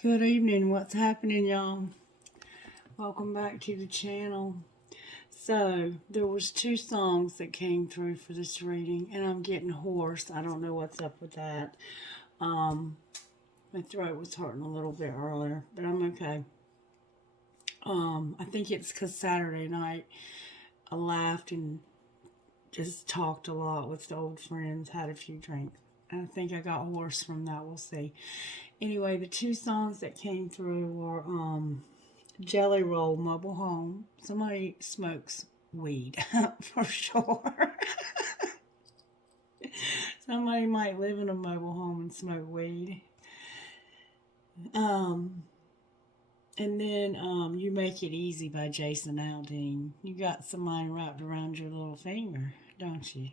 Good evening. What's happening, y'all? Welcome back to the channel. So, there was two songs that came through for this reading, and I'm getting hoarse. I don't know what's up with that. Um, my throat was hurting a little bit earlier, but I'm okay. I think it's because Saturday night I laughed and just talked a lot with the old friends, had a few drinks. And I think I got hoarse from that. We'll see. Anyway, the two songs that came through were Jelly Roll Mobile Home. Somebody smokes weed for sure. Somebody might live in a mobile home and smoke weed. Um, and then You Make It Easy by Jason Aldean. You got somebody wrapped around your little finger, don't you?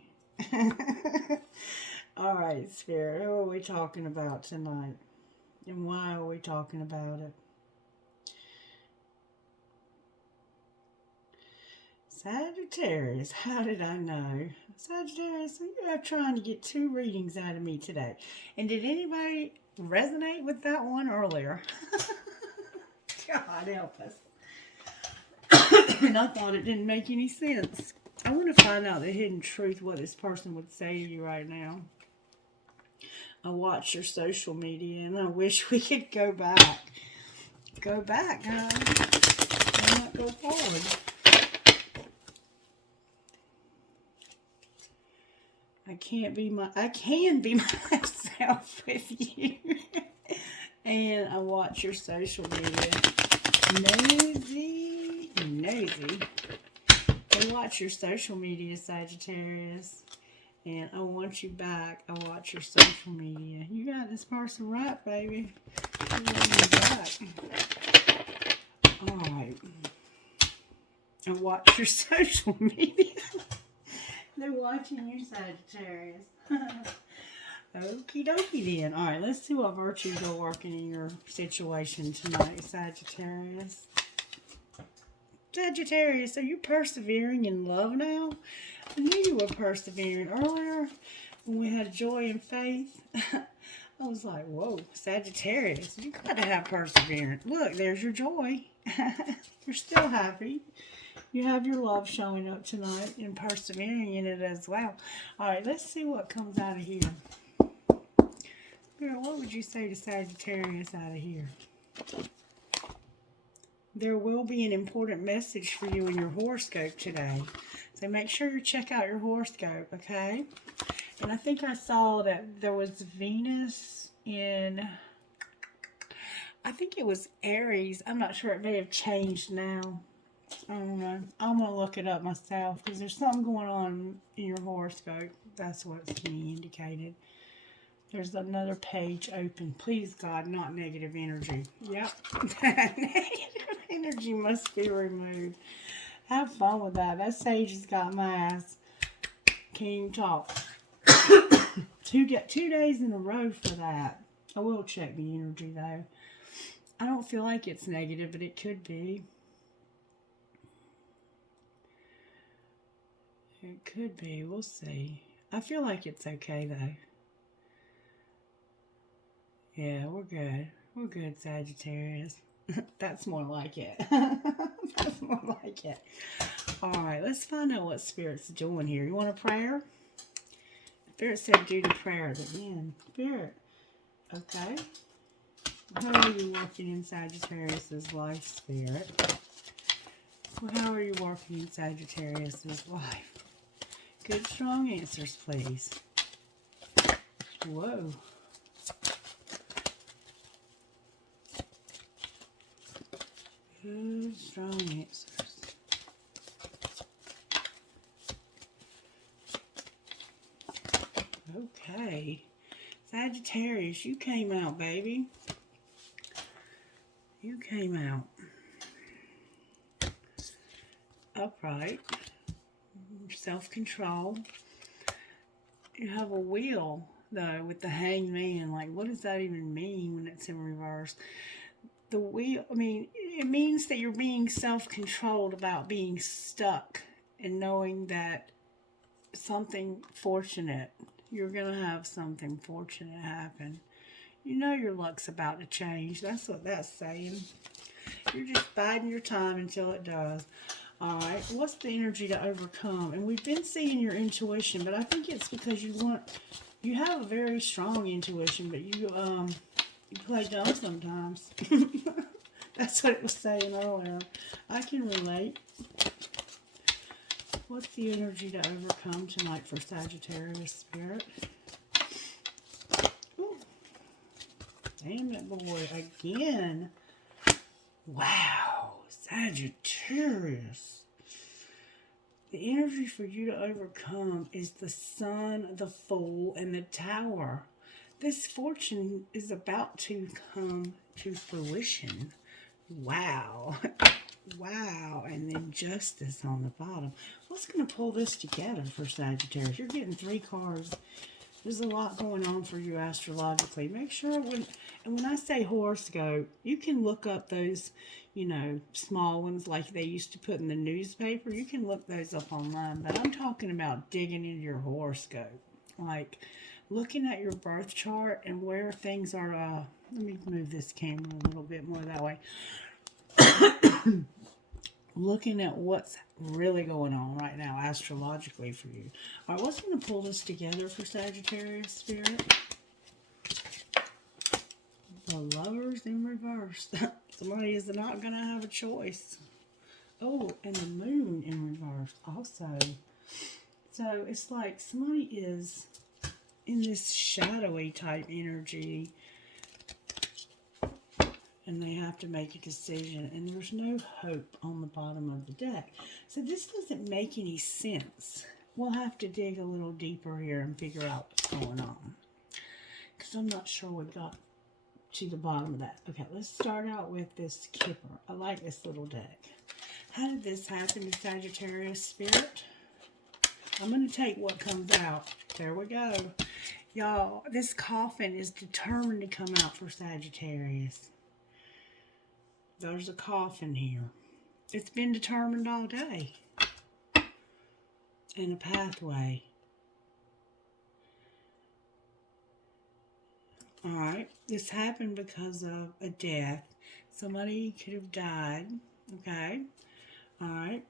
All right, Spirit, who are we talking about tonight? And why are we talking about it? Sagittarius, how did I know? Sagittarius, you're trying to get two readings out of me today. And did anybody resonate with that one earlier? God help us. And I thought it didn't make any sense. I want to find out the hidden truth, what this person would say to you right now. I watch your social media and I wish we could go back. Go back, guys. Why not go forward? I can be myself with you. And I watch your social media. Nosy. I watch your social media, Sagittarius. And I want you back. I watch your social media. You got this person right, baby. You want me back. Alright. I watch your social media. They're watching you, Sagittarius. Okie dokie then. Alright, let's see what virtues are working in your situation tonight, Sagittarius. Sagittarius, are you persevering in love now? I knew you were persevering earlier when we had joy and faith. I was like, whoa, Sagittarius, you got to have perseverance. Look, there's your joy. You're still happy. You have your love showing up tonight and persevering in it as well. All right, let's see what comes out of here. Spirit, what would you say to Sagittarius out of here? There will be an important message for you in your horoscope today. So make sure you check out your horoscope, okay? And I think I saw that there was Venus in, I think it was Aries. I'm not sure. It may have changed now. I don't know. I'm going to look it up myself because there's something going on in your horoscope. That's what's being indicated. There's another page open. Please, God, not negative energy. Yep. Negative energy must be removed. Have fun with that. That sage has got my ass. Can't even talk. 2 days in a row for that. I will check the energy, though. I don't feel like it's negative, but it could be. It could be. We'll see. I feel like it's okay, though. Yeah, we're good. We're good, Sagittarius. That's more like it. That's more like it. Alright, let's find out what Spirit's doing here. You want a prayer? Spirit said do the prayer at the end. Spirit. Okay. How are you working in Sagittarius' life, Spirit? Well, how are you working in Sagittarius' life? Good, strong answers, please. Whoa. Good, strong answers. Okay. Sagittarius, you came out, baby. You came out. Upright. Self-control. You have a wheel, though, with the hanged man. Like, what does that even mean when it's in reverse? The wheel, I mean, it means that you're being self-controlled about being stuck and knowing that something fortunate, you're going to have something fortunate happen. You know your luck's about to change. That's what that's saying. You're just biding your time until it does. All right, what's the energy to overcome? And we've been seeing your intuition, but I think it's because you have a very strong intuition, but you play dumb sometimes. That's what it was saying earlier. I can relate. What's the energy to overcome tonight for Sagittarius spirit? Ooh. Damn it, boy. Again. Wow. Sagittarius. The energy for you to overcome is the Sun, the Fool, and the Tower. This fortune is about to come to fruition. Wow. Wow. And then Justice on the bottom. What's going to pull this together for Sagittarius? You're getting 3 cards. There's a lot going on for you astrologically. Make sure when I say horoscope, you can look up those, small ones like they used to put in the newspaper. You can look those up online. But I'm talking about digging into your horoscope. Like looking at your birth chart and where things are. Let me move this camera a little bit more that way. Looking at what's really going on right now astrologically for you. All right, what's going to pull this together for Sagittarius spirit? The Lovers in reverse. Somebody is not going to have a choice. Oh, and the Moon in reverse also. So it's like somebody is in this shadowy type energy. And they have to make a decision. And there's no hope on the bottom of the deck. So this doesn't make any sense. We'll have to dig a little deeper here and figure out what's going on. Because I'm not sure we got to the bottom of that. Okay, let's start out with this Kipper. I like this little deck. How did this happen to Sagittarius spirit? I'm going to take what comes out. There we go. Y'all, this coffin is determined to come out for Sagittarius. There's a coffin here. It's been determined all day. And a pathway. Alright. This happened because of a death. Somebody could have died. Okay. Alright.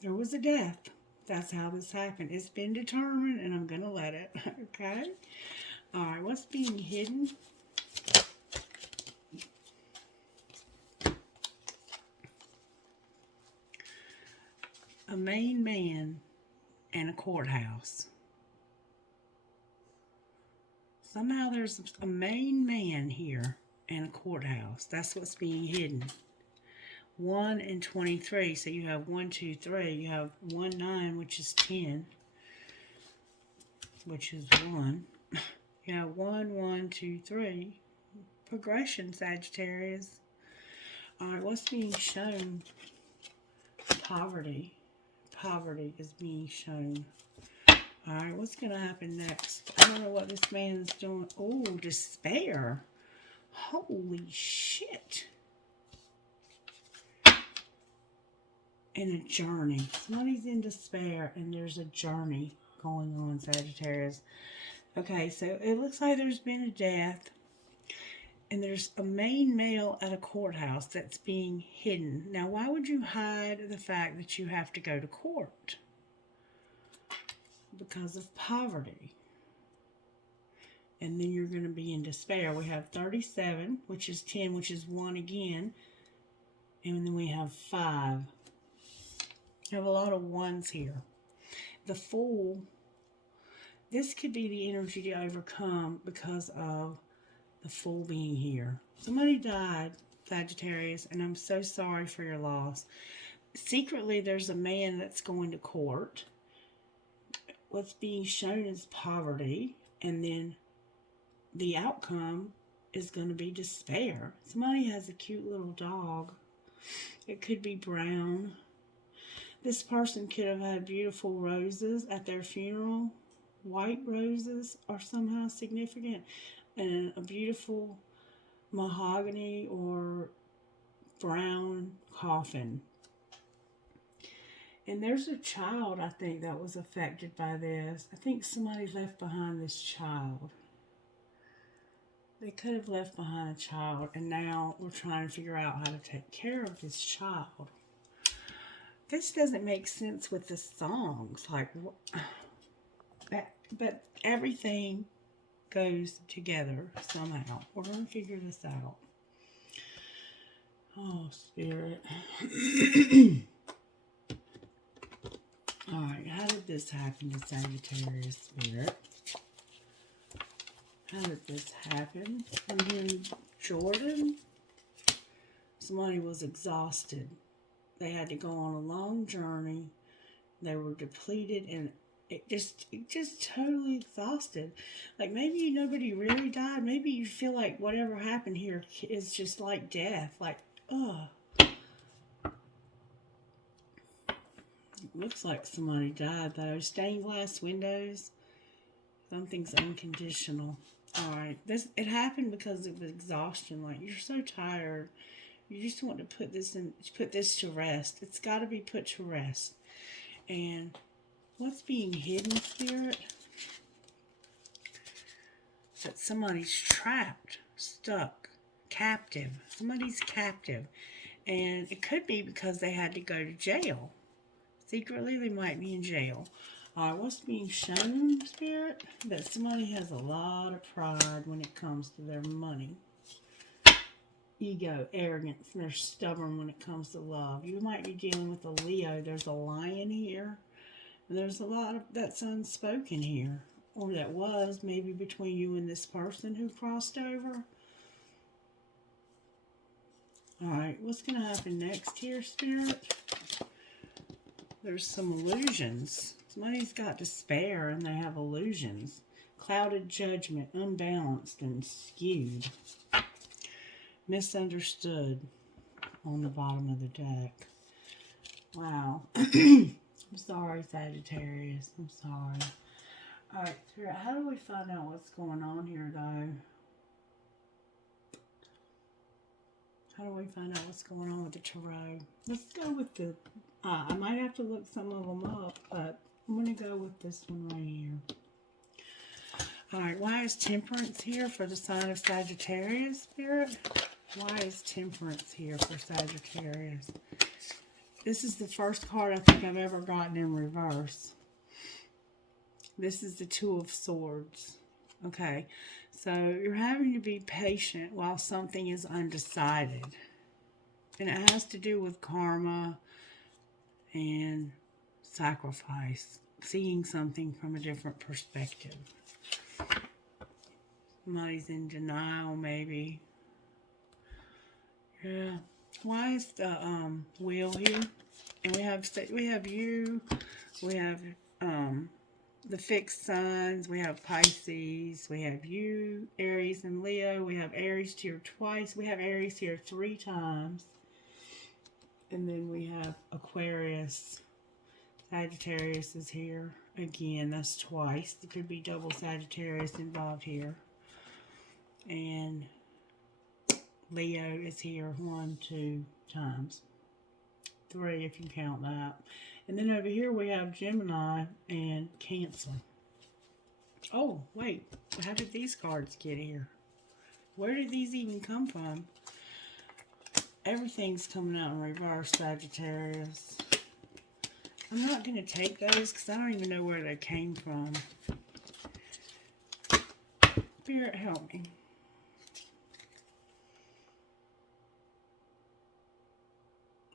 There was a death. That's how this happened. It's been determined and I'm going to let it. Okay. Alright. What's being hidden? A main man and a courthouse. Somehow there's a main man here and a courthouse. That's what's being hidden. 1 and 23. So you have 1, 2, 3. You have 1, 9, which is 10, which is 1. You have 1, 1, 2, 3. Progression, Sagittarius. Alright, what's being shown? Poverty. Poverty is being shown. Alright, what's going to happen next? I don't know what this man's doing. Oh, despair. Holy shit. And a journey. Somebody's in despair and there's a journey going on, Sagittarius. Okay, so it looks like there's been a death. And there's a main male at a courthouse that's being hidden. Now, why would you hide the fact that you have to go to court? Because of poverty. And then you're going to be in despair. We have 37, which is 10, which is 1 again. And then we have 5. We have a lot of 1s here. The Fool. This could be the energy to overcome because of the Fool being here. Somebody died, Sagittarius, and I'm so sorry for your loss. Secretly, there's a man that's going to court. What's being shown is poverty, and then the outcome is going to be despair. Somebody has a cute little dog. It could be brown. This person could have had beautiful roses at their funeral. White roses are somehow significant. And a beautiful mahogany or brown coffin. And there's a child, I think, that was affected by this. I think somebody left behind this child. They could have left behind a child, and now we're trying to figure out how to take care of this child. This doesn't make sense with the songs, like that, but everything goes together somehow. We're going to figure this out. Oh, Spirit. Alright, how did this happen to Sagittarius, Spirit? How did this happen? And then Jordan, somebody was exhausted. They had to go on a long journey. They were depleted and it just totally exhausted. Like maybe nobody really died. Maybe you feel like whatever happened here is just like death. Like, oh. Looks like somebody died though. Stained glass windows. Something's unconditional. Alright. It happened because of exhaustion. Like you're so tired. You just want to put this to rest. It's got to be put to rest. And what's being hidden, Spirit? That somebody's trapped, stuck, captive. Somebody's captive. And it could be because they had to go to jail. Secretly, they might be in jail. What's being shown, Spirit? That somebody has a lot of pride when it comes to their money. Ego, arrogance, and they're stubborn when it comes to love. You might be dealing with a Leo. There's a lion here. And there's a lot of that's unspoken here. Or that was maybe between you and this person who crossed over. Alright, what's going to happen next here, Spirit? There's some illusions. Somebody's got despair and they have illusions. Clouded judgment, unbalanced and skewed. Misunderstood on the bottom of the deck. Wow. I'm sorry, Sagittarius. I'm sorry. Alright, Spirit, how do we find out what's going on here, though? How do we find out what's going on with the tarot? Let's go with the... I might have to look some of them up, but I'm going to go with this one right here. Alright, why is Temperance here for the sign of Sagittarius, Spirit? Why is Temperance here for Sagittarius? This is the first card I think I've ever gotten in reverse. This is the Two of Swords. Okay, so you're having to be patient while something is undecided. And it has to do with karma and sacrifice. Seeing something from a different perspective. Somebody's in denial, maybe. Yeah. Why is the wheel here? And we have you. We have the fixed signs. We have Pisces. We have you, Aries, and Leo. We have Aries here twice. We have Aries here 3 times. And then we have Aquarius. Sagittarius is here again. That's twice. There could be double Sagittarius involved here. And Leo is here 1, 2 times. 3 if you count that. And then over here we have Gemini and Cancer. Oh, wait. How did these cards get here? Where did these even come from? Everything's coming out in reverse, Sagittarius. I'm not going to take those because I don't even know where they came from. Spirit, help me.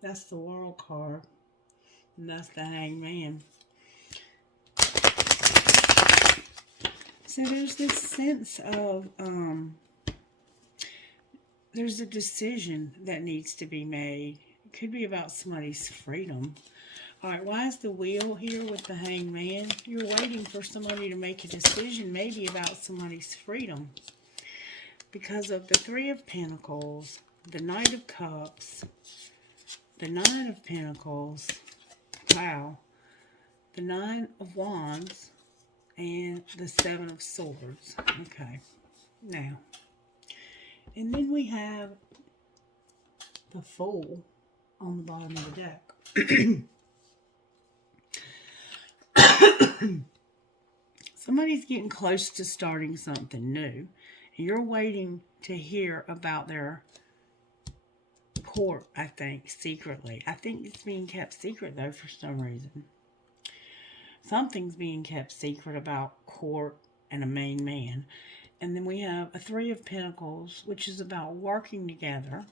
That's the World card. And that's the Hangman. So there's this sense of, there's a decision that needs to be made. It could be about somebody's freedom. Alright, why is the wheel here with the Hangman? You're waiting for somebody to make a decision, maybe about somebody's freedom. Because of the 3 of Pentacles, the Knight of Cups, the 9 of Pentacles, wow, the 9 of Wands, and the 7 of Swords. Okay, now, and then we have the Fool on the bottom of the deck. Somebody's getting close to starting something new. You're waiting to hear about their court, I think, secretly. I think it's being kept secret, though, for some reason. Something's being kept secret about court and a main man. And then we have a Three of Pentacles, which is about working together,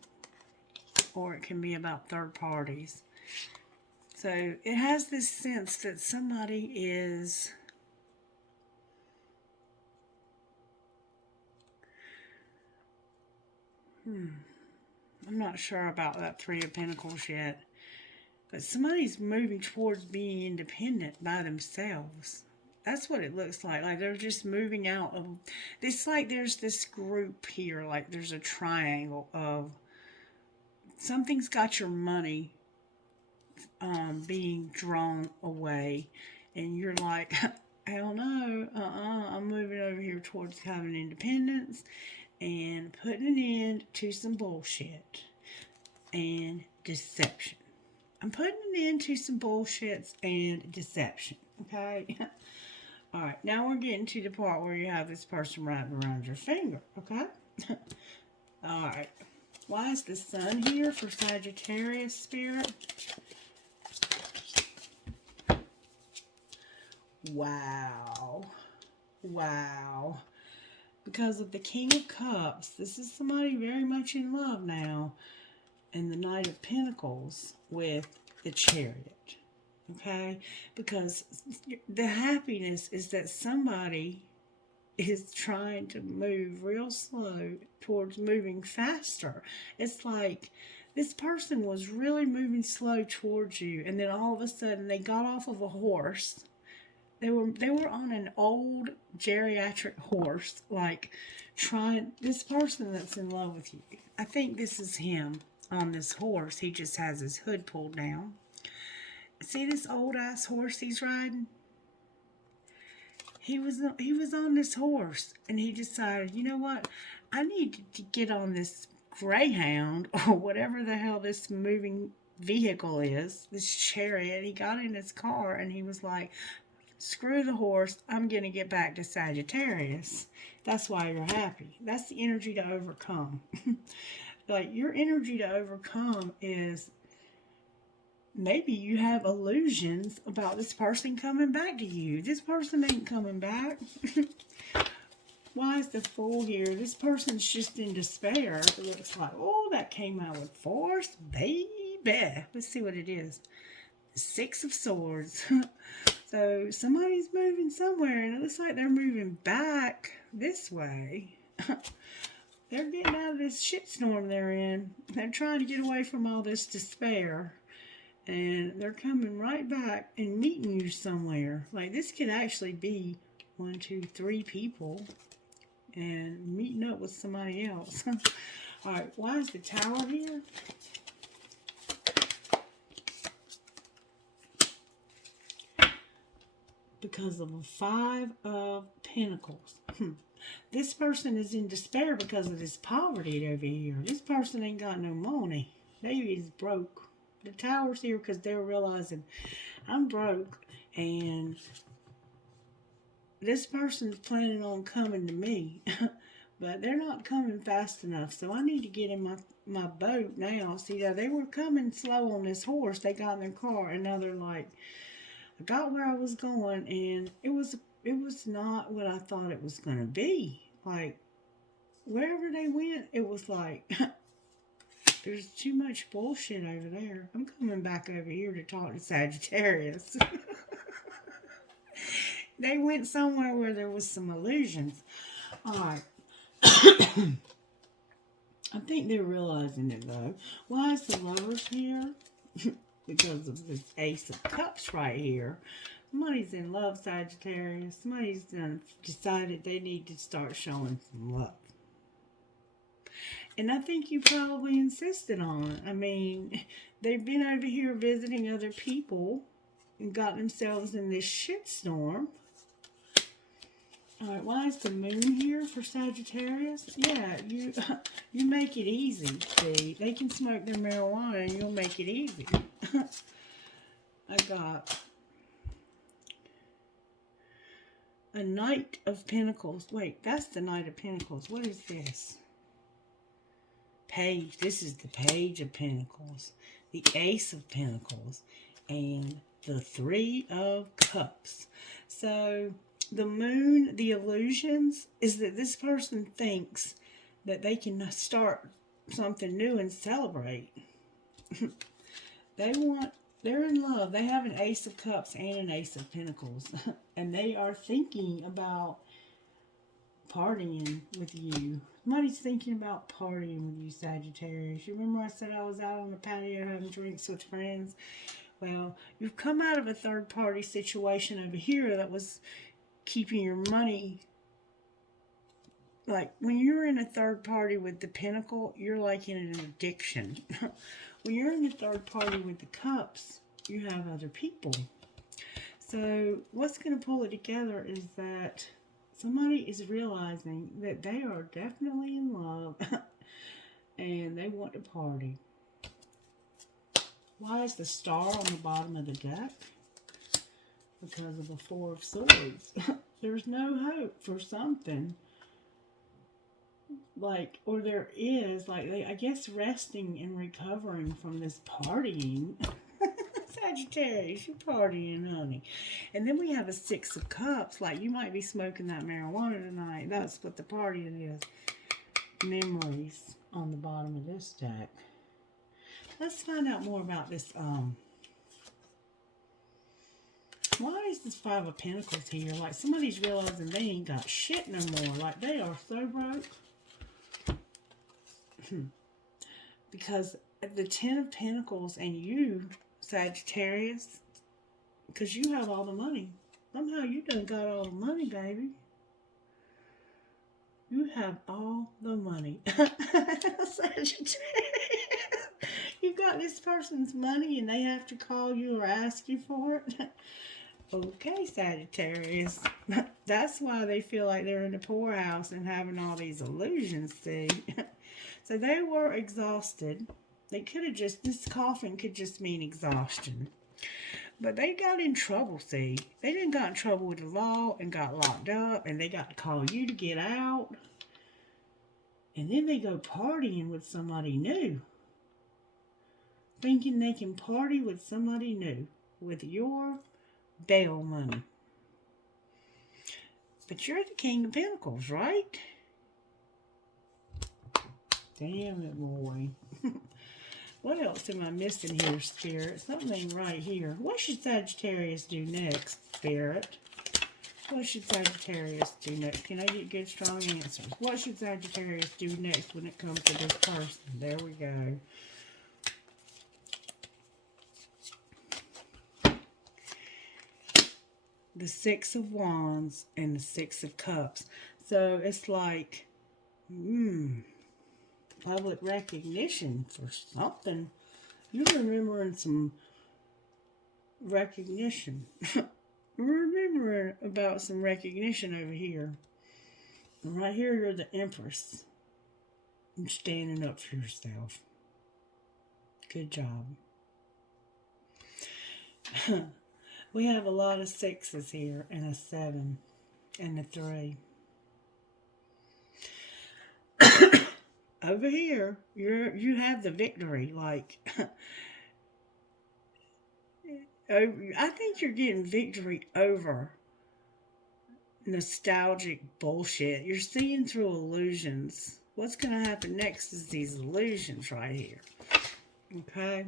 or it can be about third parties. So it has this sense that somebody is I'm not sure about that Three of Pentacles yet. But somebody's moving towards being independent by themselves. That's what it looks like. Like they're just moving out of... It's like there's this group here. Like there's a triangle of... Something's got your money being drawn away. And you're like, hell no. I'm moving over here towards having independence. And putting an end to some bullshit. And deception. I'm putting an end to some bullshits and deception, okay? Alright, now we're getting to the part where you have this person wrapped around your finger, okay? Alright, why is the sun here for Sagittarius spirit? Wow. Wow. Because of the King of Cups, this is somebody very much in love now. And the Knight of Pentacles with the Chariot, okay? Because the happiness is that somebody is trying to move real slow towards moving faster. It's like this person was really moving slow towards you, and then all of a sudden they got off of a horse. They were on an old geriatric horse, like trying, this person that's in love with you. I think this is him. On this horse, he just has his hood pulled down. See this old ass horse he's riding? He was on this horse, and he decided, you know what? I need to get on this Greyhound or whatever the hell this moving vehicle is, this chariot. He got in his car and he was like, screw the horse. I'm gonna get back to Sagittarius. That's why you're happy. That's the energy to overcome. Like, your energy to overcome is maybe you have illusions about this person coming back to you. This person ain't coming back. Why is the Fool here? This person's just in despair. It looks like, oh, that came out with force, baby. Let's see what it is. The Six of Swords. So somebody's moving somewhere, and it looks like they're moving back this way. They're getting out of this shitstorm they're in. They're trying to get away from all this despair. And they're coming right back and meeting you somewhere. Like, this could actually be 1, 2, 3 people. And meeting up with somebody else. Alright, why is the Tower here? Because of a 5 of Pentacles. This person is in despair because of this poverty over here. This person ain't got no money. They is broke. The Tower's here because they're realizing, I'm broke, and this person's planning on coming to me. But they're not coming fast enough, so I need to get in my boat now. See, they were coming slow on this horse. They got in their car, and now they're like, I got where I was going, and it was not what I thought it was going to be. Like, wherever they went, it was like, there's too much bullshit over there. I'm coming back over here to talk to Sagittarius. They went somewhere where there was some illusions. Alright. I think they're realizing it, though. Why is the Lovers here? Because of this Ace of Cups right here. Somebody's in love, Sagittarius. Somebody's decided they need to start showing some love. And I think you probably insisted on it. I mean, they've been over here visiting other people and got themselves in this shitstorm. Alright, why is the Moon here for Sagittarius? Yeah, you make it easy, see. They can smoke their marijuana and you'll make it easy. I got a Knight of Pentacles. Wait, that's the Knight of Pentacles. What is this? Page. This is the Page of Pentacles, the Ace of Pentacles, and the Three of Cups. So the Moon, the illusions, is that this person thinks that they can start something new and celebrate. They're in love. They have an Ace of Cups and an Ace of Pentacles. And they are thinking about partying with you. Somebody's thinking about partying with you, Sagittarius. You remember I said I was out on the patio having drinks with friends? Well, you've come out of a third-party situation over here that was keeping your money. Like, when you're in a third party with the Pentacle, you're like in an addiction. When you're in a third party with the Cups, you have other people. So, what's going to pull it together is that somebody is realizing that they are definitely in love and they want to party. Why is the Star on the bottom of the deck? Because of the Four of Swords. There's no hope for something. Like, or there is, like, I guess resting and recovering from this partying. Sagittarius, you're partying, honey. And then we have a Six of Cups. Like, you might be smoking that marijuana tonight. That's what the partying is. Memories on the bottom of this deck. Let's find out more about this. Why is this Five of Pentacles here? Like, somebody's realizing they ain't got shit no more. Like, they are so broke. Because the Ten of Pentacles and you, Sagittarius, because you have all the money. Somehow you done got all the money, baby. You have all the money. Sagittarius. You got this person's money and they have to call you or ask you for it. Okay, Sagittarius. That's why they feel like they're in the poorhouse and having all these illusions, see? So they were exhausted. They could have just, this coughing could just mean exhaustion. But they got in trouble, see? They didn't got in trouble with the law and got locked up and they got to call you to get out. And then they go partying with somebody new. Thinking they can party with somebody new. With your bail money. But you're the King of Pentacles, right? Damn it, boy. What else am I missing here, Spirit? Something ain't right here. What should Sagittarius do next, Spirit? What should Sagittarius do next? Can I get good, strong answers? What should Sagittarius do next when it comes to this person? There we go. The Six of Wands and the Six of Cups. So it's like, public recognition for something. You're remembering some recognition. Remembering about some recognition over here. And right here, you're the Empress. You're standing up for yourself. Good job. We have a lot of sixes here, and a 7, and a 3. Over here, you have the victory. Like, I think you're getting victory over nostalgic bullshit. You're seeing through illusions. What's going to happen next is these illusions right here. Okay?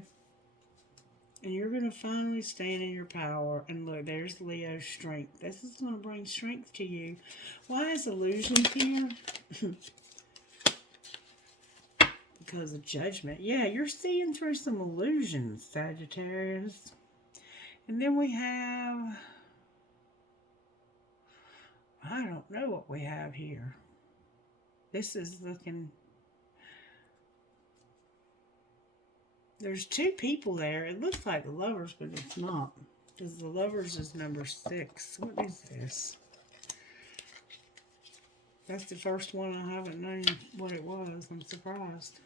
And you're going to finally stand in your power. And look, there's Leo's strength. This is going to bring strength to you. Why is illusions here? Because of judgment. Yeah, you're seeing through some illusions, Sagittarius. And then we have... I don't know what we have here. This is looking... There's 2 people there. It looks like the Lovers, but it's not. Because the Lovers is number 6. What is this? That's the first one I haven't known what it was. I'm surprised.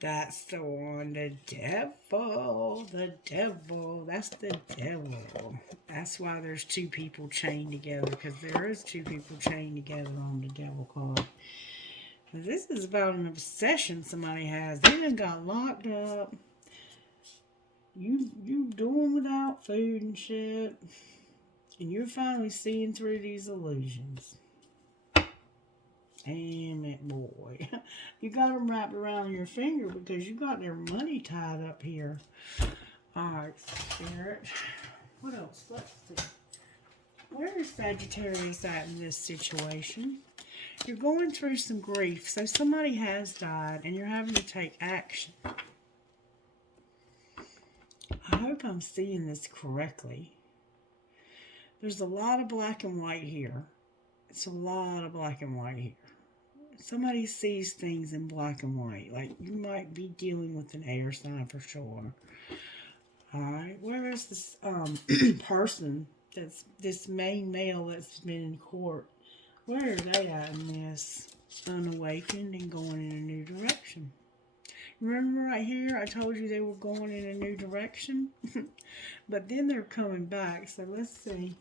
That's the one, the devil. The devil. That's the devil. That's why there's two people chained together, because there is two people chained together on the devil card. This is about an obsession somebody has. They done got locked up. You doing without food and shit. And you're finally seeing through these illusions. Damn it, boy. You got them wrapped around your finger because you got their money tied up here. Alright, Spirit. What else? Let's see. Where is Sagittarius at in this situation? You're going through some grief. So somebody has died and you're having to take action. I hope I'm seeing this correctly. There's a lot of black and white here. It's a lot of black and white here. Somebody sees things in black and white. Like, you might be dealing with an air sign for sure. Alright, where is this person, that's this main male that's been in court? Where are they at in this? Unawakened and going in a new direction. Remember right here, I told you they were going in a new direction? But then they're coming back, so let's see.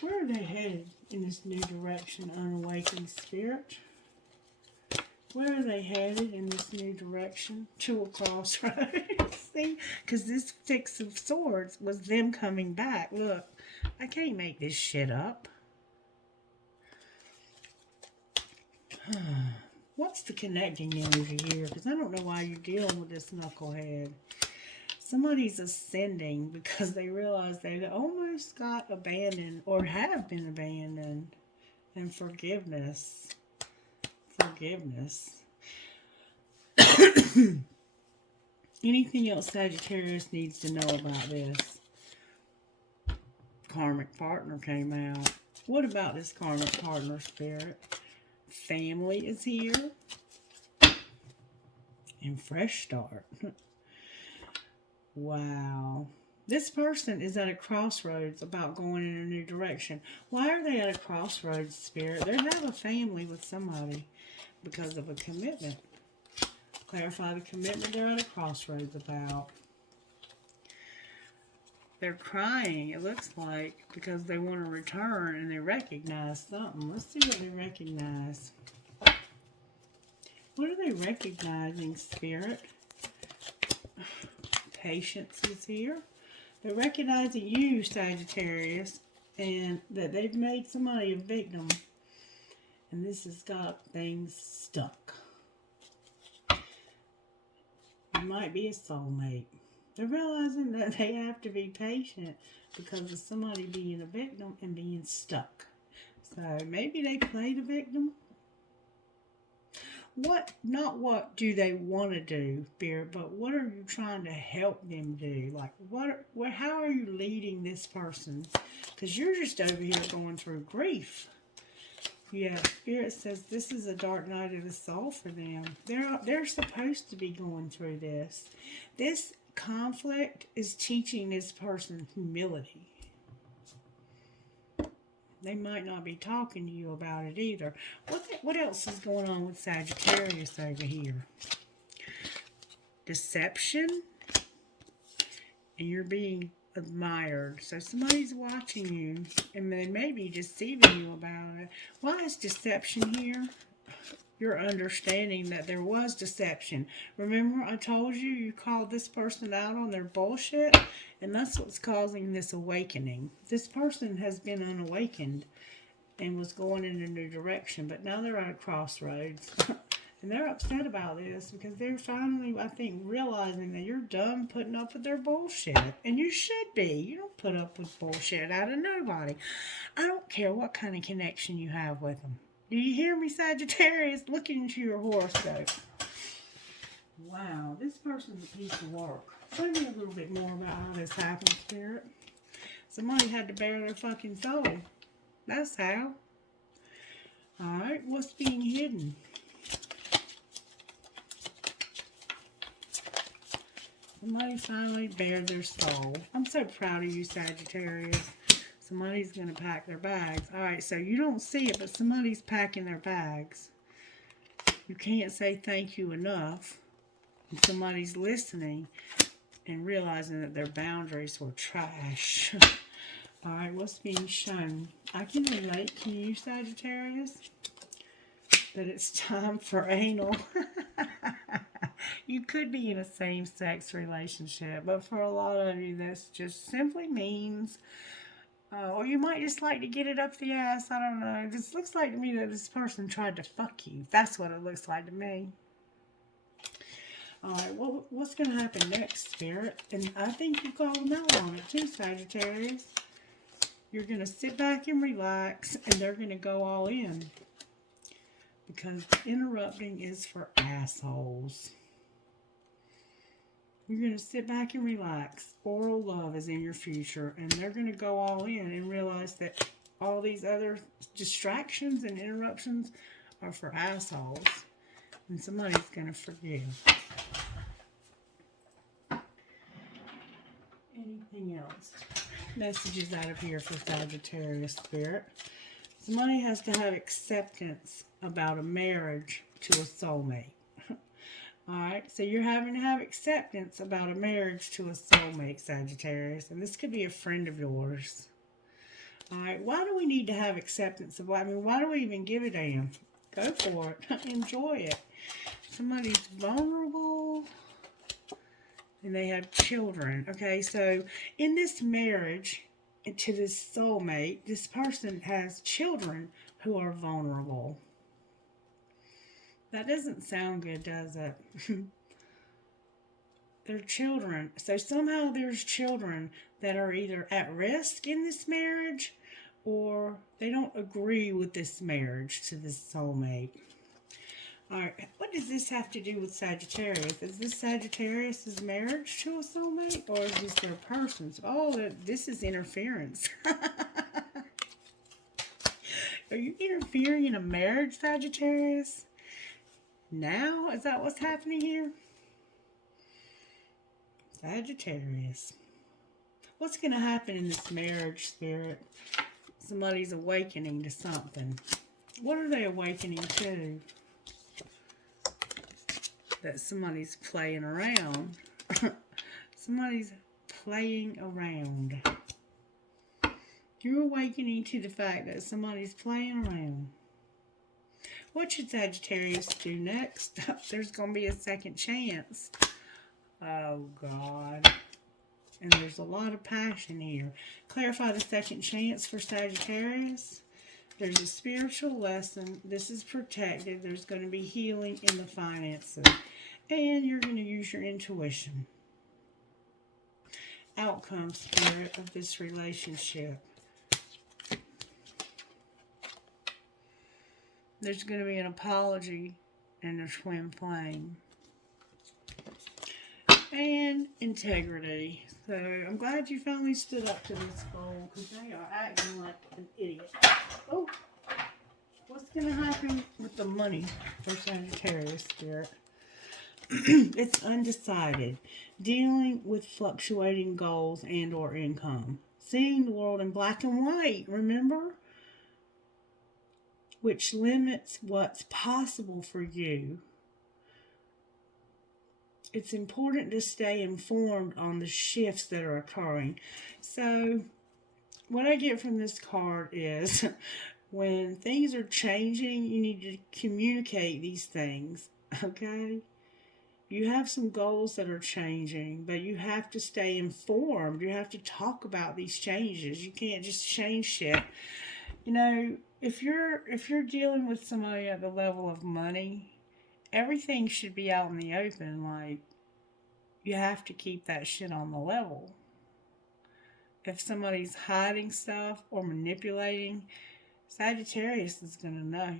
Where are they headed in this new direction, unawakened spirit? Where are they headed in this new direction? To a crossroads. See? Because this Six of Swords was them coming back. Look, I can't make this shit up. What's the connecting energy here? Because I don't know why you're dealing with this knucklehead. Somebody's ascending because they realize they almost got abandoned or have been abandoned. And forgiveness. Forgiveness. Anything else Sagittarius needs to know about this? Karmic partner came out. What about this karmic partner, Spirit? Family is here. And fresh start. Wow. This person is at a crossroads about going in a new direction. Why are they at a crossroads, Spirit? They have a family with somebody because of a commitment. Clarify the commitment they're at a crossroads about. They're crying, it looks like, because they want to return and they recognize something. Let's see what they recognize. What are they recognizing, Spirit? Patience is here. They're recognizing you, Sagittarius, and that they've made somebody a victim. And this has got things stuck. You might be a soulmate. They're realizing that they have to be patient because of somebody being a victim and being stuck. So maybe they play the victim. Not what do they want to do, Spirit, but what are you trying to help them do? Like, how are you leading this person? Because you're just over here going through grief. Yeah, Spirit says this is a dark night of the soul for them. They're supposed to be going through this. This conflict is teaching this person humility. They might not be talking to you about it either. What else is going on with Sagittarius over here? Deception. And you're being admired. So somebody's watching you and they may be deceiving you about it. Why is deception here? You're understanding that there was deception. Remember I told you, you called this person out on their bullshit, and that's what's causing this awakening. This person has been unawakened and was going in a new direction, but now they're at a crossroads. And they're upset about this because they're finally, I think, realizing that you're done putting up with their bullshit. And you should be. You don't put up with bullshit out of nobody. I don't care what kind of connection you have with them. Do you hear me, Sagittarius? Look into your horoscope. Wow, this person's a piece of work. Show me a little bit more about how this happened, Spirit. Somebody had to bear their fucking soul. That's how. Alright, what's being hidden? Somebody finally bared their soul. I'm so proud of you, Sagittarius. Somebody's going to pack their bags. Alright, so you don't see it, but somebody's packing their bags. You can't say thank you enough. And somebody's listening and realizing that their boundaries were trash. Alright, what's being shown? I can relate. Can you, Sagittarius? That it's time for anal. You could be in a same-sex relationship, but for a lot of you, this just simply means, or you might just like to get it up the ass. I don't know. This looks like to me that this person tried to fuck you. That's what it looks like to me. Alright, well, what's going to happen next, Spirit? And I think you called them out on it too, Sagittarius. You're going to sit back and relax, and they're going to go all in. Because interrupting is for assholes. You're going to sit back and relax. Oral love is in your future. And they're going to go all in and realize that all these other distractions and interruptions are for assholes. And somebody's going to forgive. Anything else? Messages out of here for Sagittarius, Spirit. Somebody has to have acceptance about a marriage to a soulmate. Alright, so you're having to have acceptance about a marriage to a soulmate, Sagittarius. And this could be a friend of yours. Alright, why do we need to have acceptance of, I mean, why do we even give a damn? Go for it. Enjoy it. Somebody's vulnerable. And they have children. Okay, so in this marriage to this soulmate, this person has children who are vulnerable. That doesn't sound good, does it? They're children. So somehow there's children that are either at risk in this marriage or they don't agree with this marriage to this soulmate. Alright, what does this have to do with Sagittarius? Is this Sagittarius' marriage to a soulmate? Or is this their person's? Oh, this is interference. Are you interfering in a marriage, Sagittarius? Now? Is that what's happening here? Sagittarius. What's going to happen in this marriage, Spirit? Somebody's awakening to something. What are they awakening to? That somebody's playing around. Somebody's playing around. You're awakening to the fact that somebody's playing around. What should Sagittarius do next? There's going to be a second chance. Oh, God. And there's a lot of passion here. Clarify the second chance for Sagittarius. There's a spiritual lesson. This is protected. There's going to be healing in the finances. And you're going to use your intuition. Outcome, Spirit, of this relationship. There's going to be an apology and a twin flame. And integrity. So I'm glad you finally stood up to this goal because they are acting like an idiot. Oh, what's going to happen with the money for Sagittarius, Spirit? It's undecided. Dealing with fluctuating goals and or income. Seeing the world in black and white, remember? Which limits what's possible for you. It's important to stay informed on the shifts that are occurring. So, what I get from this card is when things are changing, you need to communicate these things, okay? You have some goals that are changing, but you have to stay informed. You have to talk about these changes. You can't just change shit. You know, if you're dealing with somebody at the level of money, everything should be out in the open. Like, you have to keep that shit on the level. If somebody's hiding stuff or manipulating, Sagittarius is going to know.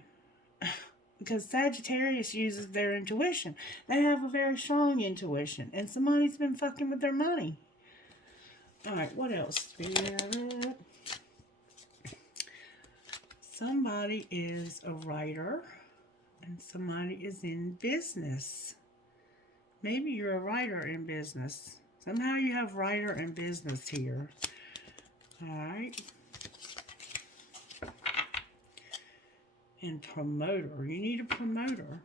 Because Sagittarius uses their intuition. They have a very strong intuition. And somebody's been fucking with their money. Alright, what else? Spirit. Somebody is a writer. And somebody is in business. Maybe you're a writer in business. Somehow you have writer and business here. Alright. And promoter. You need a promoter.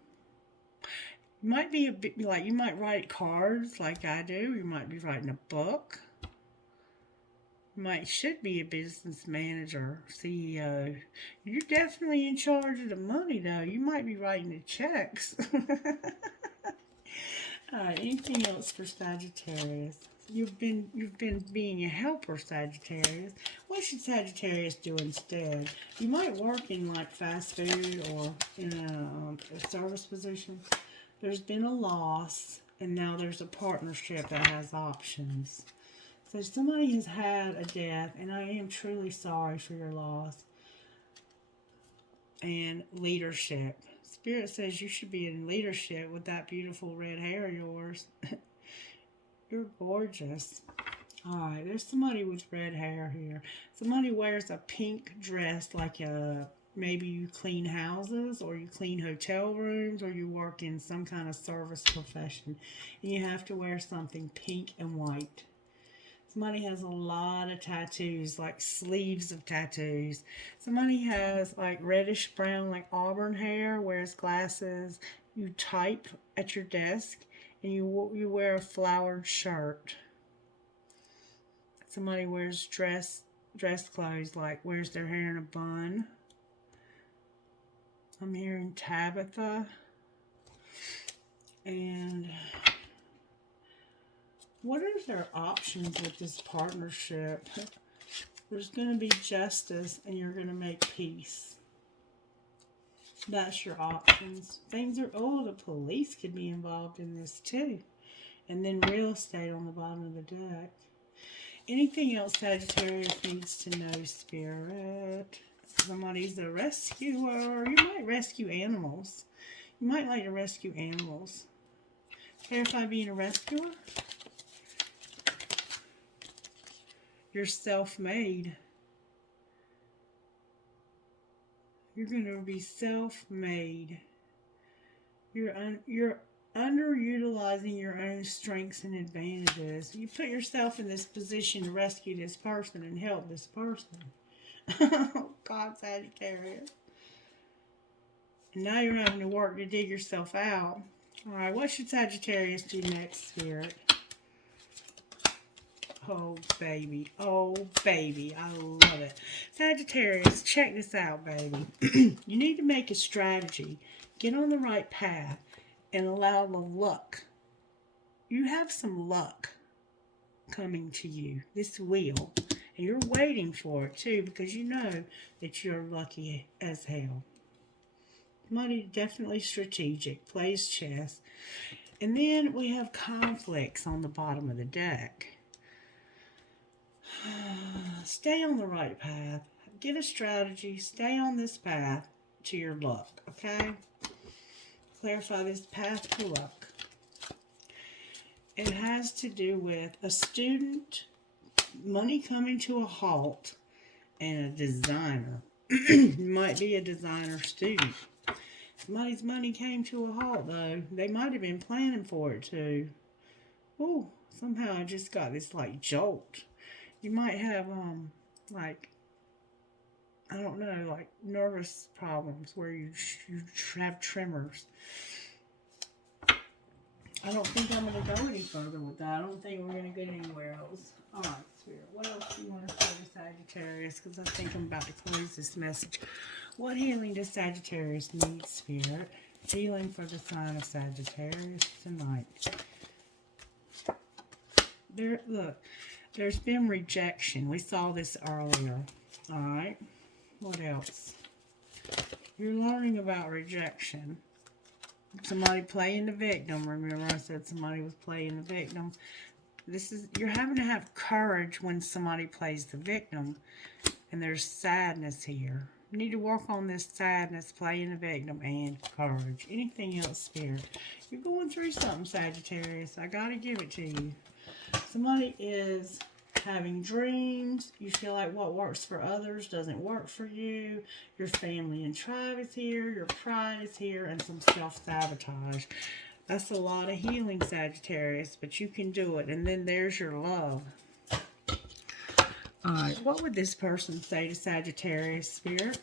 You might be a bit like, you might write cards like I do. You might be writing a book. Should be a business manager, CEO. You're definitely in charge of the money, though. You might be writing the checks. All right. Anything else for Sagittarius? You've been being a helper, Sagittarius. What should Sagittarius do instead? You might work in like fast food or in a service position. There's been a loss, and now there's a partnership that has options. So somebody has had a death, and I am truly sorry for your loss. And leadership. Spirit says you should be in leadership with that beautiful red hair of yours. You're gorgeous. Alright, there's somebody with red hair here. Somebody wears a pink dress, like maybe you clean houses, or you clean hotel rooms, or you work in some kind of service profession. And you have to wear something pink and white. Somebody has a lot of tattoos, like sleeves of tattoos. Somebody has like reddish brown, like auburn hair, wears glasses. You type at your desk, and you wear a flowered shirt. Somebody wears dress clothes, like wears their hair in a bun. I'm hearing Tabitha. And what are their options with this partnership? There's going to be justice, and you're going to make peace. That's your options. Things are, the police could be involved in this too. And then real estate on the bottom of the deck. Anything else Sagittarius needs to know, Spirit? Somebody's a rescuer. You might rescue animals. You might like to rescue animals. Clarify being a rescuer. You're self-made. You're going to be self-made. You're underutilizing your own strengths and advantages. You put yourself in this position to rescue this person and help this person. Oh, God, Sagittarius. And now you're having to work to dig yourself out. All right, what should Sagittarius do next, Spirit? Oh, baby. Oh, baby. I love it. Sagittarius, check this out, baby. You need to make a strategy. Get on the right path and allow the luck. You have some luck coming to you. This wheel. And you're waiting for it, too, because you know that you're lucky as hell. Money, definitely strategic. Plays chess. And then we have conflicts on the bottom of the deck. Stay on the right path. Get a strategy. Stay on this path to your luck, okay? Clarify this path to luck. It has to do with a student, money coming to a halt, and a designer. You might be a designer student. Somebody's money came to a halt, though. They might have been planning for it, too. Ooh, somehow I just got this, like, jolt. You might have, like, I don't know, like nervous problems where you have tremors. I don't think I'm going to go any further with that. I don't think we're going to get anywhere else. All right, Spirit. What else do you want to say to Sagittarius? Because I think I'm about to close this message. What healing does Sagittarius need, Spirit? Healing for the sign of Sagittarius tonight. Look. There's been rejection. We saw this earlier. Alright. What else? You're learning about rejection. Somebody playing the victim. Remember I said somebody was playing the victim. You're having to have courage when somebody plays the victim. And there's sadness here. You need to work on this sadness, playing the victim, and courage. Anything else, Spirit? You're going through something, Sagittarius. I gotta give it to you. Somebody is having dreams. You feel like what works for others doesn't work for you. Your family and tribe is here. Your pride is here. And some self-sabotage. That's a lot of healing, Sagittarius. But you can do it. And then there's your love. Alright, what would this person say to Sagittarius, Spirit?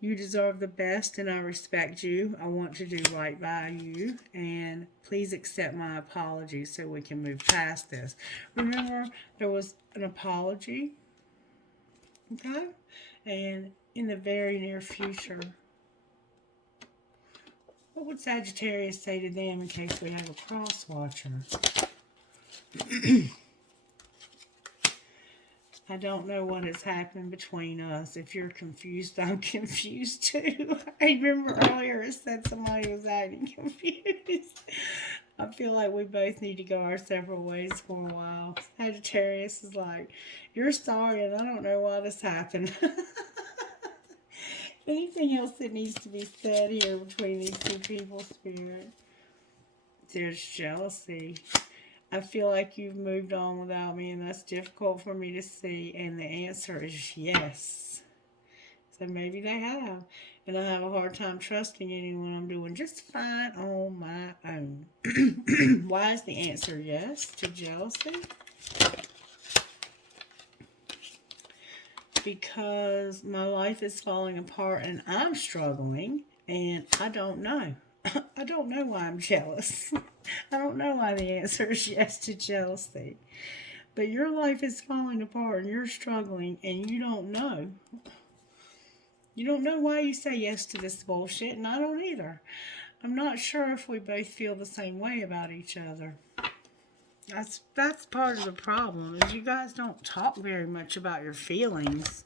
You deserve the best and I respect you. I want to do right by you. And please accept my apology so we can move past this. Remember, there was an apology. Okay? And in the very near future, what would Sagittarius say to them in case we have a cross watcher? I don't know what has happened between us. If you're confused, I'm confused too. I remember earlier it said somebody was acting confused. I feel like we both need to go our several ways for a while. Sagittarius is like, you're sorry and I don't know why this happened. Anything else that needs to be said here between these two people, Spirit? There's jealousy. I feel like you've moved on without me, and that's difficult for me to see. And the answer is yes. So maybe they have. And I have a hard time trusting anyone. I'm doing just fine on my own. Why is the answer yes to jealousy? Because my life is falling apart and I'm struggling, and I don't know. I don't know why I'm jealous. I don't know why the answer is yes to jealousy. But your life is falling apart and you're struggling and you don't know. You don't know why you say yes to this bullshit, and I don't either. I'm not sure if we both feel the same way about each other. That's part of the problem, is you guys don't talk very much about your feelings.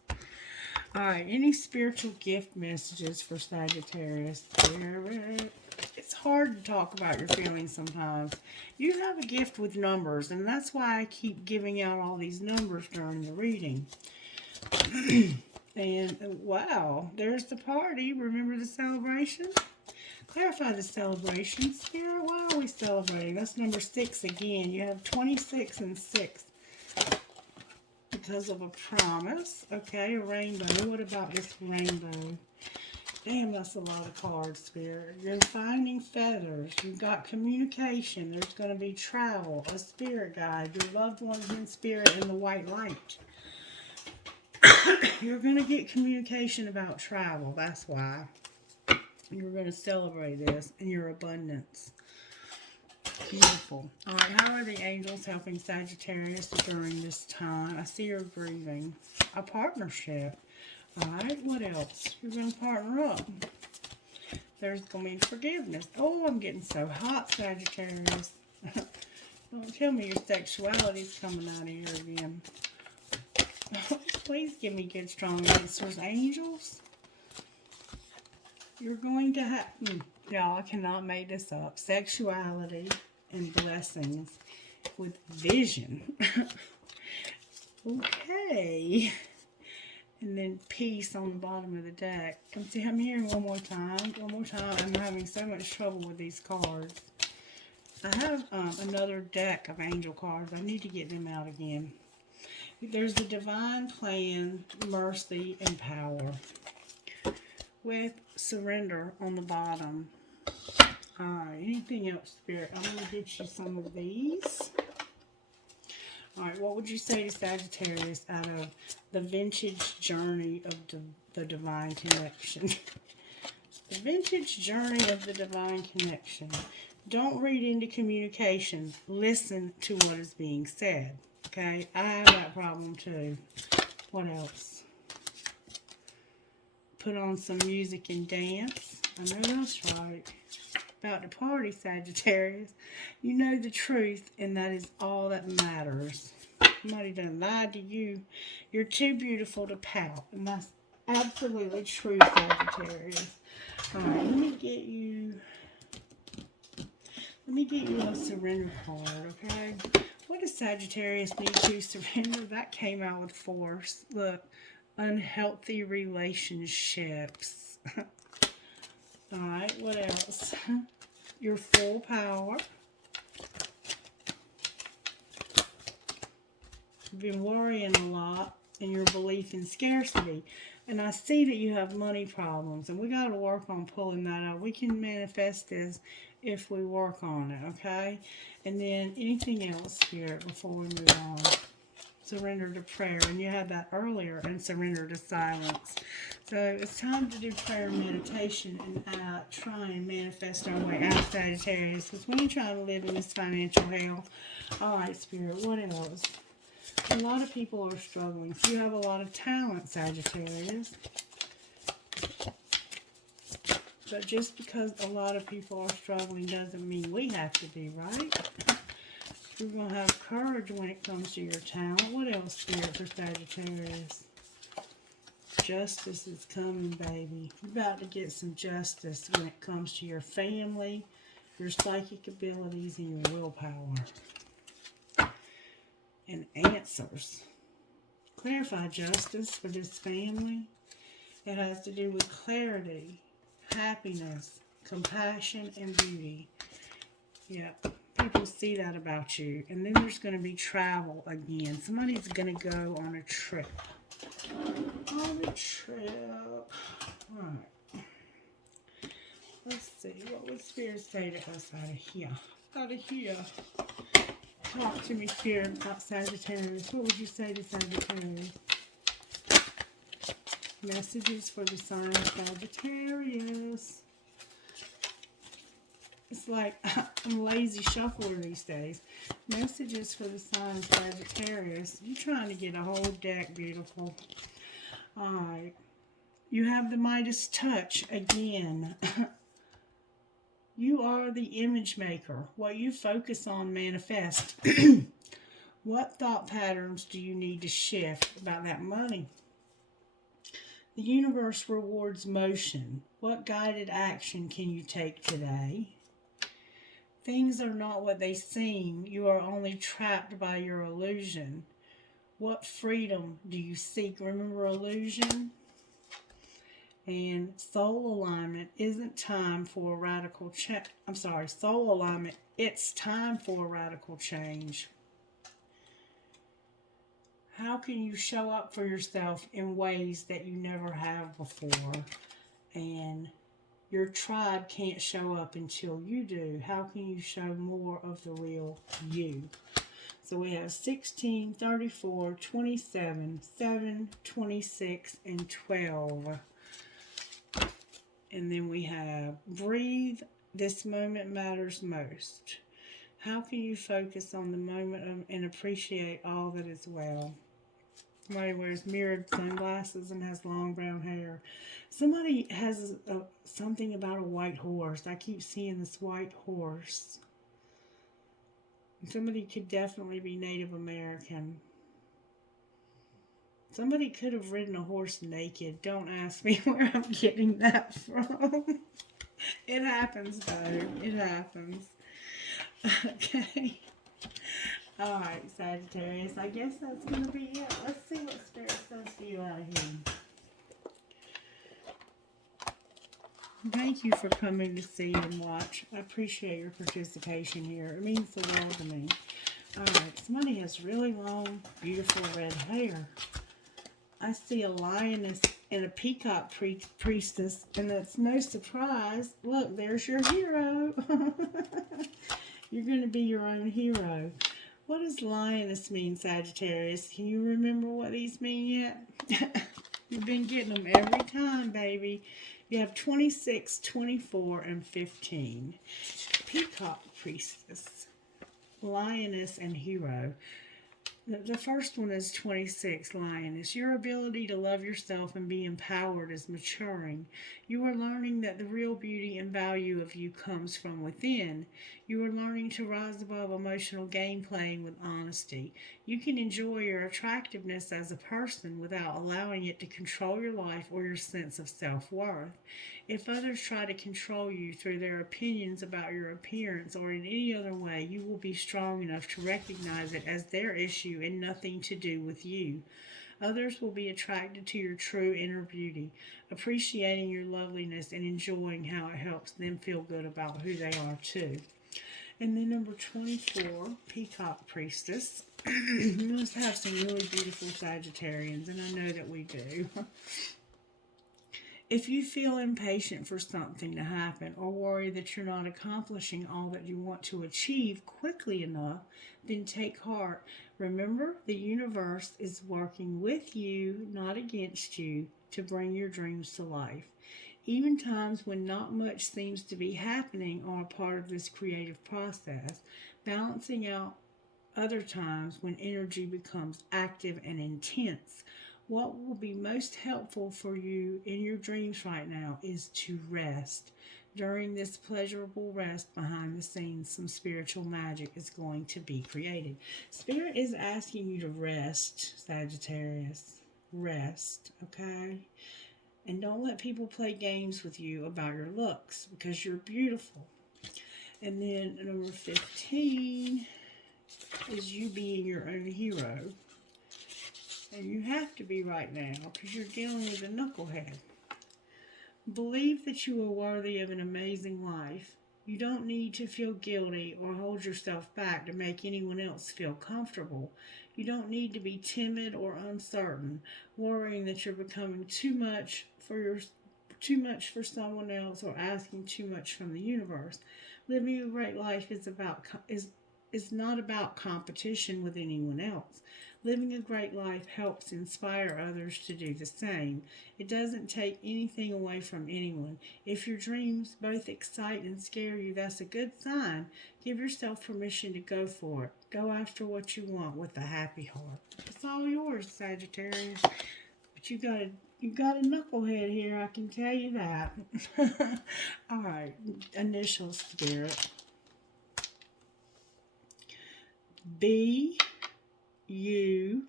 Alright, any spiritual gift messages for Sagittarius? Spirit. It's hard to talk about your feelings sometimes. You have a gift with numbers, and that's why I keep giving out all these numbers during the reading. And, wow, there's the party. Remember the celebration? Clarify the celebration. Spirit, why are we celebrating? That's number 6 again. You have 26 and 6. Because of a promise. Okay, a rainbow. What about this rainbow? Damn, that's a lot of cards, Spirit. You're finding feathers. You've got communication. There's going to be travel. A spirit guide. Your loved ones in spirit in the white light. You're going to get communication about travel. That's why. You're going to celebrate this in your abundance. Beautiful. Alright, how are the angels helping Sagittarius during this time? I see you're grieving. A partnership. Alright, what else? You're going to partner up. There's going to be forgiveness. Oh, I'm getting so hot, Sagittarius. Don't tell me your sexuality's coming out of here again. Please give me good, strong answers, angels. You're going to have... Y'all, I cannot make this up. Sexuality and blessings with vision. Okay. And then peace on the bottom of the deck. Come see, I'm hearing one more time. One more time. I'm having so much trouble with these cards. I have another deck of angel cards. I need to get them out again. There's the divine plan, mercy, and power. With surrender on the bottom. Alright, anything else, Spirit? I'm going to get you some of these. Alright, what would you say to Sagittarius out of the vintage journey of the divine connection? The vintage journey of the divine connection. Don't read into communication. Listen to what is being said. Okay? I have that problem too. What else? Put on some music and dance. I know that's right. About to party, Sagittarius. You know the truth, and that is all that matters. Somebody done lied to you. You're too beautiful to pout, and that's absolutely true, Sagittarius. Alright, let me get you a surrender card, okay? What does Sagittarius need to surrender? That came out with force. Look. Unhealthy relationships. Alright, what else? Your full power. You've been worrying a lot in your belief in scarcity. And I see that you have money problems. And we got to work on pulling that out. We can manifest this if we work on it, okay? And then anything else, Spirit, before we move on? surrender to prayer. And you had that earlier, and surrender to silence. So it's time to do prayer and meditation and try and manifest our way out, Sagittarius. Because we ain't trying to live in this financial hell. All right, Spirit, what else? A lot of people are struggling. So you have a lot of talent, Sagittarius. But just because a lot of people are struggling doesn't mean we have to be, right? You're going to have courage when it comes to your talent. What else, Spirit, for Sagittarius? Justice is coming, baby. You're about to get some justice when it comes to your family, your psychic abilities, and your willpower. And answers. Clarify justice for this family. It has to do with clarity, happiness, compassion, and beauty. Yeah, people see that about you. And then there's going to be travel again. Somebody's going to go on a trip. On a trip. Alright. Let's see. What would Spirit say to us out of here? Out of here. Talk to me, Spirit, about Sagittarius. What would you say to Sagittarius? Messages for the sign of Sagittarius. It's like I'm a lazy shuffler these days. Messages for the sign of Sagittarius. You're trying to get a whole deck, beautiful. Alright. You have the Midas touch again. You are the image maker. What you focus on manifests. What thought patterns do you need to shift about that money? The universe rewards motion. What guided action can you take today? Things are not what they seem. You are only trapped by your illusion. What freedom do you seek? Remember illusion? And soul alignment isn't time for a radical change. I'm sorry, soul alignment, it's time for a radical change. How can you show up for yourself in ways that you never have before? And your tribe can't show up until you do. How can you show more of the real you? So we have 16, 34, 27, 7, 26, and 12. And then we have breathe. This moment matters most. How can you focus on the moment and appreciate all that is well? Somebody wears mirrored sunglasses and has long brown hair. Somebody has something about a white horse. I keep seeing this white horse. Somebody could definitely be Native American. Somebody could have ridden a horse naked. Don't ask me where I'm getting that from. It happens, though. It happens. Okay. Alright, Sagittarius. I guess that's going to be it. Let's see what Spirit says to you out of here. Thank you for coming to see and watch. I appreciate your participation here. It means the world to me. Alright, somebody has really long, beautiful red hair. I see a lioness and a peacock priestess, and that's no surprise. Look, there's your hero. You're going to be your own hero. What does lioness mean, Sagittarius? Can you remember what these mean yet? You've been getting them every time, baby. You have 26, 24, and 15. Peacock priestess, lioness, and hero. The first one is 26, lioness. Your ability to love yourself and be empowered is maturing. You are learning that the real beauty and value of you comes from within. You are learning to rise above emotional game playing with honesty. You can enjoy your attractiveness as a person without allowing it to control your life or your sense of self-worth. If others try to control you through their opinions about your appearance or in any other way, you will be strong enough to recognize it as their issue and nothing to do with you. Others will be attracted to your true inner beauty, appreciating your loveliness and enjoying how it helps them feel good about who they are too. And then number 24, Peacock Priestess. We must have some really beautiful Sagittarians, and I know that we do. If you feel impatient for something to happen or worry that you're not accomplishing all that you want to achieve quickly enough, then take heart. Remember, the universe is working with you, not against you, to bring your dreams to life. Even times when not much seems to be happening are a part of this creative process, balancing out other times when energy becomes active and intense. What will be most helpful for you in your dreams right now is to rest. During this pleasurable rest behind the scenes, some spiritual magic is going to be created. Spirit is asking you to rest, Sagittarius. Rest, okay? And don't let people play games with you about your looks because you're beautiful. And then number 15 is you being your own hero. And you have to be right now because you're dealing with a knucklehead. Believe that you are worthy of an amazing life. You don't need to feel guilty or hold yourself back to make anyone else feel comfortable. You don't need to be timid or uncertain, worrying that you're becoming too much for someone else or asking too much from the universe. Living a great life is not about competition with anyone else. Living a great life helps inspire others to do the same. It doesn't take anything away from anyone. If your dreams both excite and scare you, that's a good sign. Give yourself permission to go for it. Go after what you want with a happy heart. It's all yours, Sagittarius. But you got a knucklehead here, I can tell you that. All right, initial spirit. B U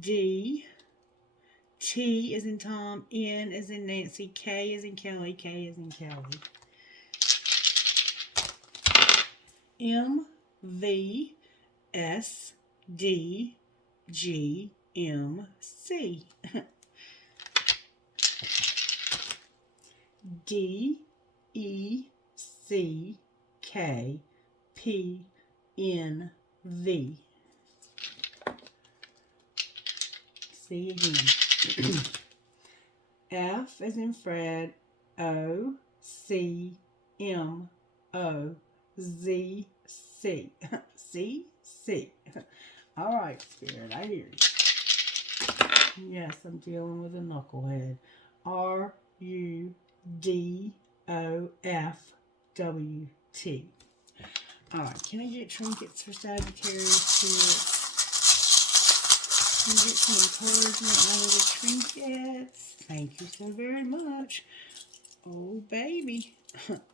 D T is in Tom, N is in Nancy, K is in Kelly, K is in Kelly. M V S D G M C. D E C K P N V. See again. F as in Fred, O C M O Z C. C C. All right, Spirit, I hear you. Yes, I'm dealing with a knucklehead. R U D O F W T. Alright, can I get trinkets for Sagittarius Spirit? Can I get some encouragement out of the trinkets? Thank you so very much. Oh, baby.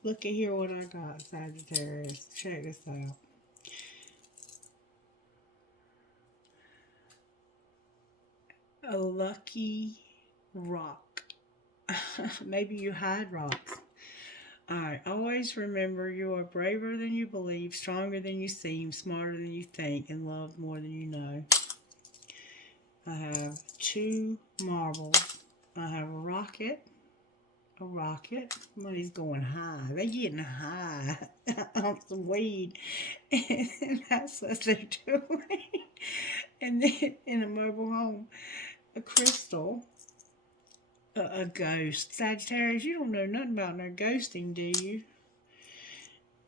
Look at here what I got, Sagittarius. Check this out. A lucky rock. Maybe you hide rocks. Alright, always remember you are braver than you believe, stronger than you seem, smarter than you think, and loved more than you know. I have 2 marbles. I have a rocket. Somebody's going high. They're getting high on some weed. And that's what they're doing. And then in a mobile home, a crystal. A ghost. Sagittarius, you don't know nothing about no ghosting, do you?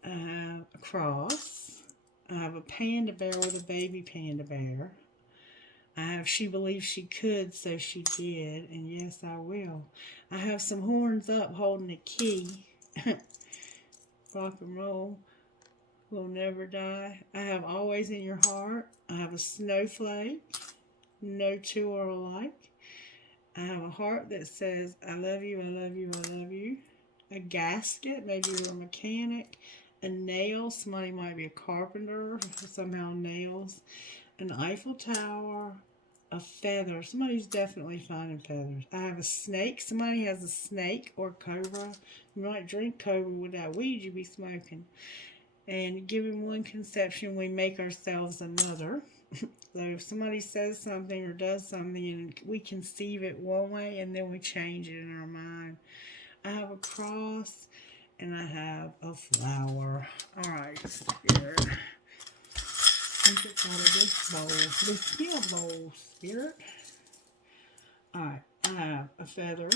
I have a cross. I have a panda bear with a baby panda bear. I have she believes she could, so she did. And yes, I will. I have some horns up holding a key. Rock and roll will never die. I have always in your heart. I have a snowflake. No two are alike. I have a heart that says, I love you, I love you, I love you. A gasket, maybe you're a mechanic. A nail, somebody might be a carpenter, somehow nails. An Eiffel Tower. A feather, somebody's definitely finding feathers. I have a snake, somebody has a snake or cobra. You might drink cobra with that weed you be smoking. And given one conception, we make ourselves another. So if somebody says something or does something and we conceive it one way and then we change it in our mind. I have a cross and I have a flower. Alright, Spirit. I think it's out of this bowl. This steel bowl, Spirit. Alright, I have a feather,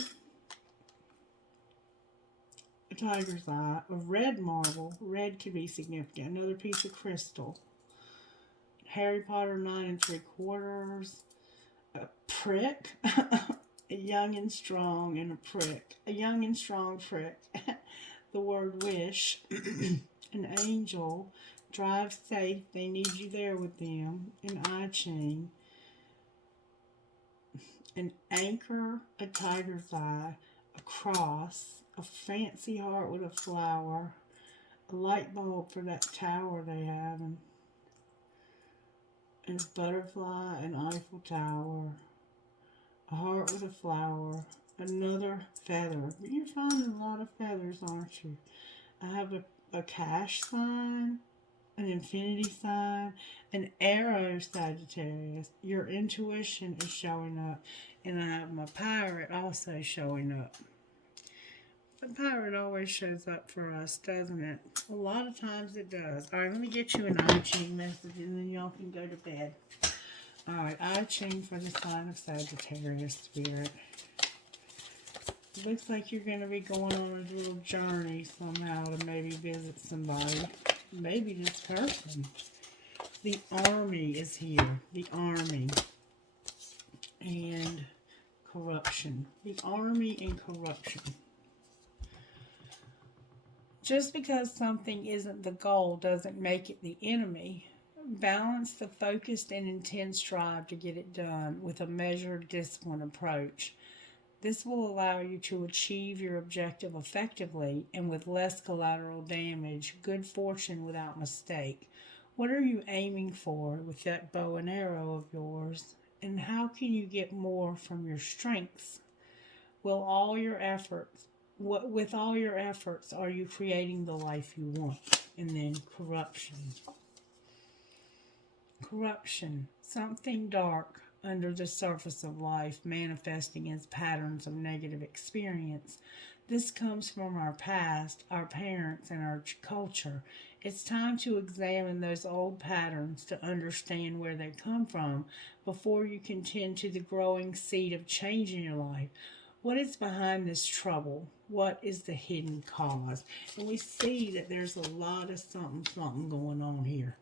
a tiger's eye, a red marble. Red could be significant. Another piece of crystal. Harry Potter 9 3/4. A prick. A young and strong and a prick. A young and strong prick. The word wish. An angel. Drive safe. They need you there with them. An eye chain. An anchor. A tiger's eye. A cross. A fancy heart with a flower. A light bulb for that tower they have. And a butterfly. An Eiffel Tower. A heart with a flower. Another feather. You're finding a lot of feathers, aren't you? I have a cash sign, an infinity sign, an arrow, Sagittarius. Your intuition is showing up. And I have my pirate also showing up. The pirate always shows up for us, doesn't it? A lot of times it does. All right, let me get you an I Ching message and then y'all can go to bed. All right, I Ching for the sign of Sagittarius, Spirit. It looks like you're going to be going on a little journey somehow to maybe visit somebody. Maybe this person. The army is here. The army. And corruption. The army and corruption. Just because something isn't the goal doesn't make it the enemy. Balance the focused and intense drive to get it done with a measured, disciplined approach. This will allow you to achieve your objective effectively and with less collateral damage, good fortune without mistake. What are you aiming for with that bow and arrow of yours? And how can you get more from your strengths? With all your efforts, are you creating the life you want? And then corruption. Corruption, something dark under the surface of life manifesting as patterns of negative experience. This comes from our past, our parents, and our culture. It's time to examine those old patterns to understand where they come from before you can tend to the growing seed of change in your life. What is behind this trouble? What is the hidden cause? And we see that there's a lot of something going on here.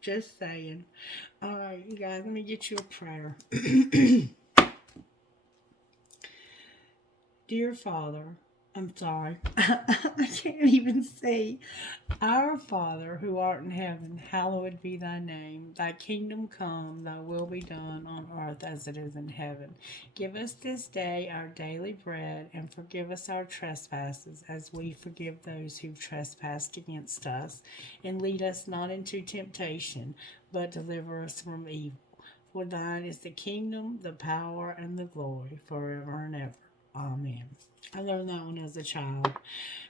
Just saying. All right, you guys, let me get you a prayer. Dear Father, I'm sorry. I can't even see. Our Father, who art in heaven, hallowed be thy name. Thy kingdom come, thy will be done on earth as it is in heaven. Give us this day our daily bread, and forgive us our trespasses, as we forgive those who've trespassed against us. And lead us not into temptation, but deliver us from evil. For thine is the kingdom, the power, and the glory, forever and ever. Amen. I learned that one as a child,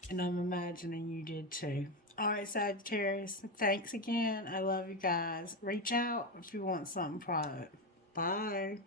and I'm imagining you did too. All right, Sagittarius, thanks again. I love you guys. Reach out if you want something private. Bye.